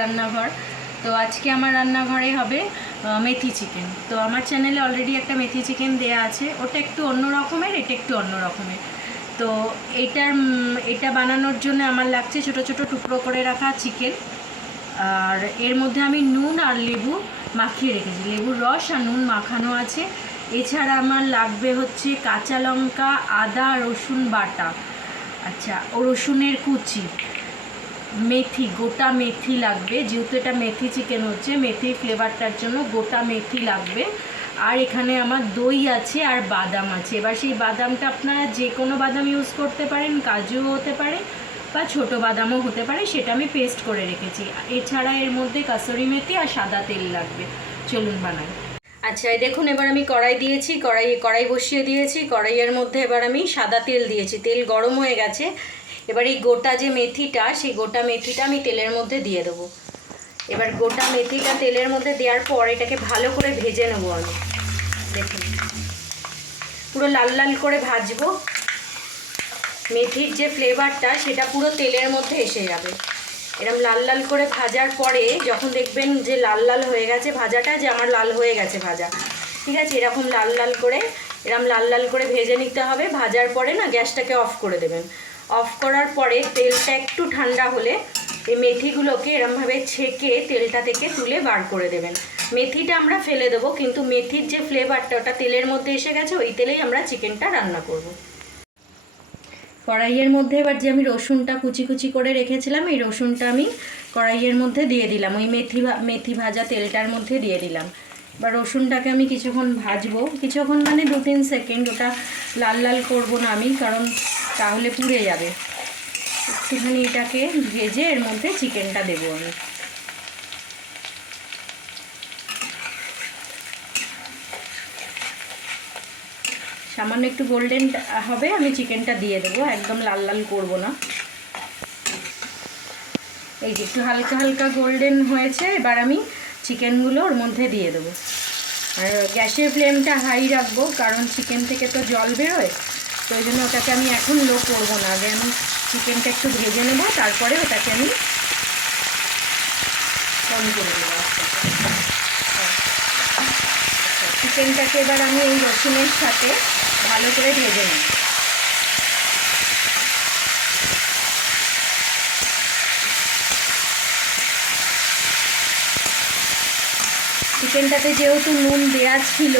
রান্নাঘর। তো আজকে আমার রান্নাঘরে হবে মেথি চিকেন। তো আমার চ্যানেলে অলরেডি একটা মেথি চিকেন দেয়া আছে, ওটা একটু অন্য রকমের, এটা একটু অন্য রকমের। তো এটা বানানোর জন্য আমার লাগছে ছোট ছোট টুকরো করে রাখা চিকেন, আর এর মধ্যে আমি নুন আর লেবু মাখিয়ে রেখেছি, লেবুর রস আর নুন মাখানো আছে। এছাড়া আমার লাগবে হচ্ছে কাঁচা লঙ্কা, আদা, রসুন বাটা, আচ্ছা ও রসুনের কুচি, মেথি, গোটা মেথি লাগবে, যেহেতু এটা মেথি চিকেন হচ্ছে, মেথির ফ্লেভারটার জন্য গোটা মেথি লাগবে। আর এখানে আমার দই আছে আর বাদাম আছে। এবার সেই বাদামটা আপনারা যে কোনো বাদাম ইউজ করতে পারেন, কাজুও হতে পারে বা ছোটো বাদামও হতে পারে, সেটা আমি পেস্ট করে রেখেছি। এছাড়া এর মধ্যে কাসুরি মেথি আর সাদা তেল লাগবে। চলুন বানাই। আচ্ছা দেখুন, এবার আমি কড়াই দিয়েছি, কড়াই বসিয়ে দিয়েছি। কড়াইয়ের মধ্যে এবার আমি সাদা তেল দিয়েছি, তেল গরম হয়ে গেছে। এবার এই গোটা যে মেথিটা, সেই গোটা মেথিটা আমি তেলের মধ্যে দিয়ে দেবো। এবার গোটা মেথিটা তেলের মধ্যে দেওয়ার পর এটাকে ভালো করে ভেজে নেবো আমি। দেখুন পুরো লাল লাল করে ভাজবো, মেথির যে ফ্লেভারটা সেটা পুরো তেলের মধ্যে এসে যাবে। এরকম লাল লাল করে ভাজার পরে যখন দেখবেন যে লাল লাল হয়ে গেছে ভাজাটা, যে আমার লাল হয়ে গেছে ভাজা, ঠিক আছে, এরকম লাল লাল করে ভেজে নিতে হবে। ভাজার পরে না গ্যাসটাকে অফ করে দেবেন। অফ করার পরে তেলটা একটু ঠান্ডা হলে এই মেথিগুলোকে এরমভাবে ছেঁকে তেলটা থেকে তুলে বার করে দেবেন। মেথিটা আমরা ফেলে দেবো, কিন্তু মেথির যে ফ্লেভারটা ওটা তেলের মধ্যে এসে গেছে, ওই তেলেই আমরা চিকেনটা রান্না করব। কড়াইয়ের মধ্যে এবার যে আমি রসুনটা কুচি কুচি করে রেখেছিলাম, এই রসুনটা আমি কড়াইয়ের মধ্যে দিয়ে দিলাম, ওই মেথি ভাজা তেলটার মধ্যে দিয়ে দিলাম। এবার রসুনটাকে আমি কিছুক্ষণ ভাজবো, কিছুক্ষণ মানে 2-3 সেকেন্ড। ওটা লাল লাল করবো না আমি, কারণ তাহলে পুড়ে যাবে। একটুখানি এটাকে ভেজে এর মধ্যে চিকেনটা দেবো আমি। সামান্য একটু গোল্ডেন হবে, আমি চিকেনটা দিয়ে দেবো, একদম লাল লাল করব না। এই যে একটু হালকা হালকা গোল্ডেন হয়েছে, এবার আমি চিকেনগুলো ওর মধ্যে দিয়ে দেবো। আর গ্যাসের ফ্লেমটা হাই রাখবো, কারণ চিকেন থেকে তো জল বেরোয়, তো ওই জন্য ওটাকে আমি এখন লো করবো না। আগে আমি চিকেনটা একটু ভেজে নেবো, তারপরে ওটাকে আমি কম করে দেবো। চিকেনটাকে এবার আমি এই রসুনের সাথে ভালো করে ভেজে নেব। চিকেনটাতে যেহেতু নুন দেওয়া ছিল,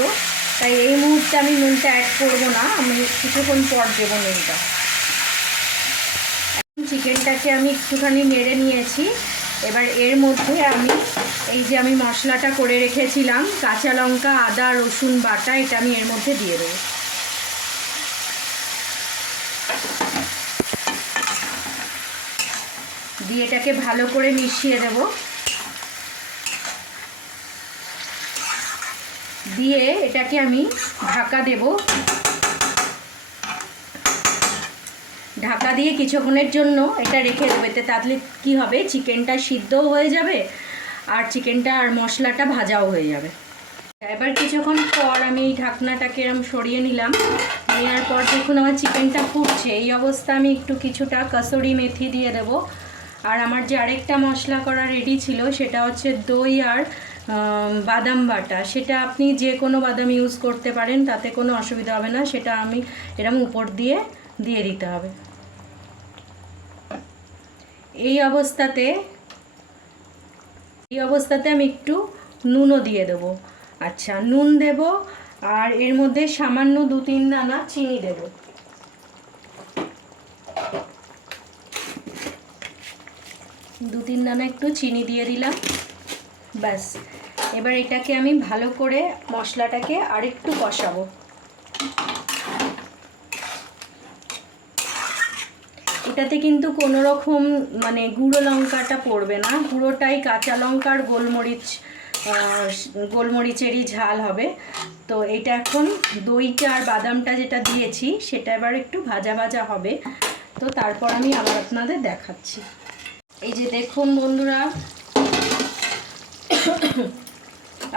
তাই এই মুহূর্তে আমি নুনটা অ্যাড করব না, আমি কিছুক্ষণ পর দেবো নুনটা। চিকেনটাকে আমি একটুখানি নেড়ে নিয়েছি। এবার এর মধ্যে আমি এই যে আমি মশলাটা করে রেখেছিলাম, কাঁচা লঙ্কা, আদা, রসুন বাটা, এটা আমি এর মধ্যে দিয়ে দেবো। দিয়ে এটাকে ভালো করে মিশিয়ে দেব। দিয়ে এটাকে আমি ঢাকা দেব। ঢাকা দিয়ে কিছুক্ষণের জন্য এটা রেখে দেবো। এতে তাহলে কী হবে, চিকেনটা সিদ্ধও হয়ে যাবে আর চিকেনটা আর মশলাটা ভাজাও হয়ে যাবে। এবার কিছুক্ষণ পর আমি এই ঢাকনাটাকে এরকম সরিয়ে নিলাম। নেওয়ার পর দেখুন আমার চিকেনটা ফুটছে। এই অবস্থা আমি একটু কিছুটা কাসুরি মেথি দিয়ে দেব। আর আমার যে আরেকটা মশলা করা রেডি ছিল, সেটা হচ্ছে দই আর বাদাম বাটা। সেটা আপনি যে কোনো বাদাম ইউজ করতে পারেন, তাতে কোনো অসুবিধা হবে না। সেটা আমি এরকম উপর দিয়ে দিতে হবে। এই অবস্থাতে আমি একটু নুনও দিয়ে দেবো। আচ্ছা নুন দেব, আর এর মধ্যে সামান্য 2-3 দানা চিনি দেব। একটু চিনি দিয়ে দিলাম, ব্যাস। এবার এটাকে আমি ভালো করে মশলাটাকে আরেকটু কষাবো। এটাতে কিন্তু কোনো রকম মানে গুঁড়ো লঙ্কাটা পড়বে না, পুরোটাই কাঁচা লঙ্কা আর গোলমরিচেরই ঝাল হবে। তো এটা এখন দইটা আর বাদামটা যেটা দিয়েছি, সেটা এবার একটু ভাজা ভাজা হবে। তো তারপর আমি আবার আপনাদের দেখাচ্ছি। এই যে দেখুন বন্ধুরা,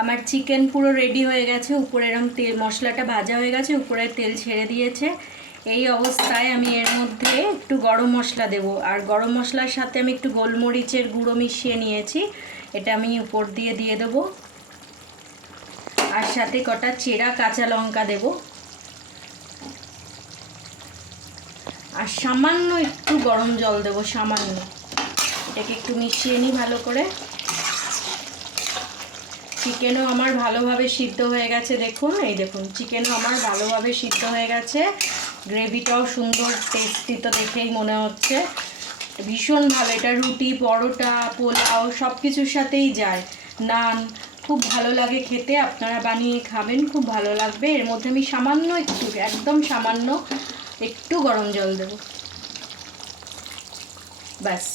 আমার চিকেন পুরো রেডি হয়ে গেছে। উপরে এরকম তেল, মশলাটা ভাজা হয়ে গেছে, উপরে তেল ছেড়ে দিয়েছে। এই অবস্থায় আমি এর মধ্যে একটু গরম মশলা দেব, আর গরম মশলার সাথে আমি একটু গোলমরিচের গুঁড়ো মিশিয়ে নিয়েছি, এটা আমি উপর দিয়ে দিয়ে দেবো। আর সাথে কটা চেরা কাঁচা লঙ্কা দেব, আর সামান্য একটু গরম জল দেব, সামান্য। এটাকে একটু মিশিয়ে নিই ভালো করে। চিকেনও আমার ভালোভাবে সিদ্ধ হয়ে গেছে, দেখুন, এই দেখুন চিকেনও আমার ভালোভাবে সিদ্ধ হয়ে গেছে। গ্রেভিটাও সুন্দর টেস্টি তো দেখেই মনে হচ্ছে, ভীষণ ভালো। এটা রুটি, পরোটা, পোলাও সব কিছুর সাথেই যায়, নান, খুব ভালো লাগে খেতে। আপনারা বানিয়ে খাবেন, খুব ভালো লাগবে। এর মধ্যে আমি সামান্য একটু, একদম সামান্য একটু গরম জল দেব, ব্যাস।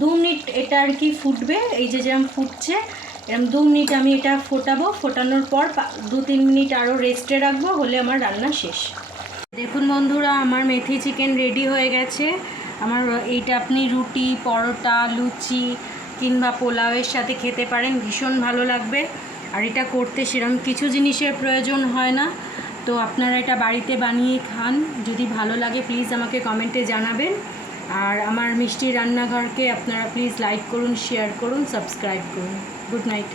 দু মিনিট এটা আর কি ফুটবে, এই যে যেরকম ফুটছে এরকম 2 মিনিট আমি এটা ফোটাবো। ফোটানোর পর 2-3 মিনিট আরও রেস্টে রাখবো, হলে আমার রান্না শেষ। দেখুন বন্ধুরা, আমার মেথি চিকেন রেডি হয়ে গেছে। আমার এইটা আপনি রুটি, পরোটা, লুচি কিংবা পোলাওয়ের সাথে খেতে পারেন, ভীষণ ভালো লাগবে। আর এটা করতে সেরকম কিছু জিনিসের প্রয়োজন হয় না, তো আপনারা এটা বাড়িতে বানিয়ে খান। যদি ভালো লাগে প্লিজ আমাকে কমেন্টে জানাবেন। আর আমার মিষ্টি রান্নাঘরকে আপনারা প্লিজ লাইক করুন, শেয়ার করুন, সাবস্ক্রাইব করুন। Good night.